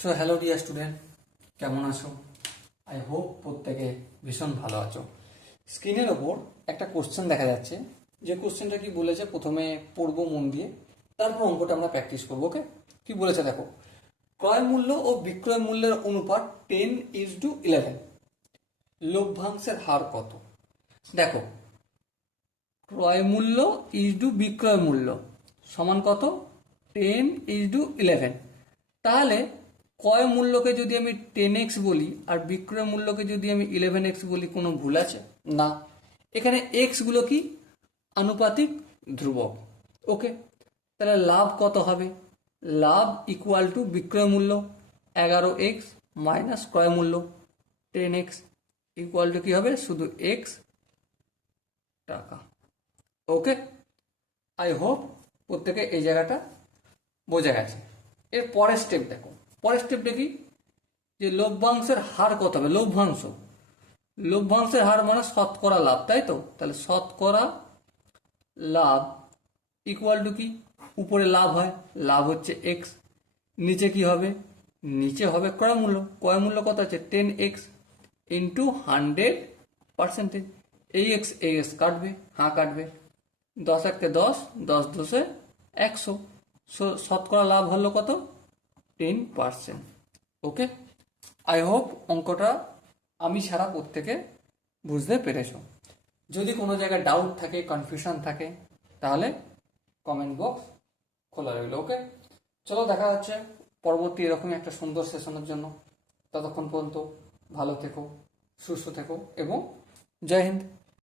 So hello dear student, কেমন আছো? I hope প্রত্যেকে ভীষণ ভালো আছো। স্ক্রিনের ওপর একটা কোশ্চেন দেখা যাচ্ছে, যে কোশ্চেনটা কি বলেছে প্রথমে পড়বো মন দিয়ে, তারপর অঙ্কটা আমরা প্র্যাকটিস করবো। ওকে, কি বলেছে দেখো। ক্রয় মূল্য ও বিক্রয় মূল্যের অনুপাত 10:11, লভ্যাংশের হার কত? দেখো, ক্রয় মূল্য ইজ বিক্রয় মূল্য সমান কত? 10:11। তাহলে ক্রয় মূল্যকে যদি আমি 10x বলি আর বিক্রয় মূল্যকে যদি আমি 11x বলি, কোনো ভুল আছে? না। এখানে x গুলো কি আনুপাতিক ধ্রুবক। ওকে, তাহলে লাভ কত হবে? লাভ ইকুয়াল টু বিক্রয় মূল্য 11x মাইনাস ক্রয় মূল্য 10x ইকুয়াল টু কি হবে? শুধু x টাকা। ওকে, আই হোপ প্রত্যেকে এই জায়গাটা বোঝা গেছে। এর পরের স্টেপ দেখো, পরের স্টেপটা কি, যে লভ্যাংশের হার কত হবে? লভ্যাংশের হার মানে শতকরা লাভ, তাই তো? তাহলে শতকরা লাভ ইকুয়াল টু কি, উপরে লাভ হয়, লাভ হচ্ছে এক্স, নিচে কি হবে? নিচে হবে ক্রয় মূল্য। ক্রয় মূল্য কত আছে? 10x into 100%। এই এক্স কাটবে, হ্যাঁ কাটবে। 10 1 10, 10 10 100। শতকরা লাভ হলো কত? 10%। ওকে, আই হোপ অঙ্কটা আমি ছাড়া প্রত্যেকে বুঝতে পেরেছ। যদি কোনো জায়গায় ডাউট থাকে, কনফিউশন থাকে, তাহলে কমেন্ট বক্স খোলা রইল। ওকে, চলো দেখা যাচ্ছে পরবর্তী এরকমই একটা সুন্দর সেশনের জন্য। ততক্ষণ পর্যন্ত ভালো থেকো, সুস্থ থেকো এবং জয় হিন্দ।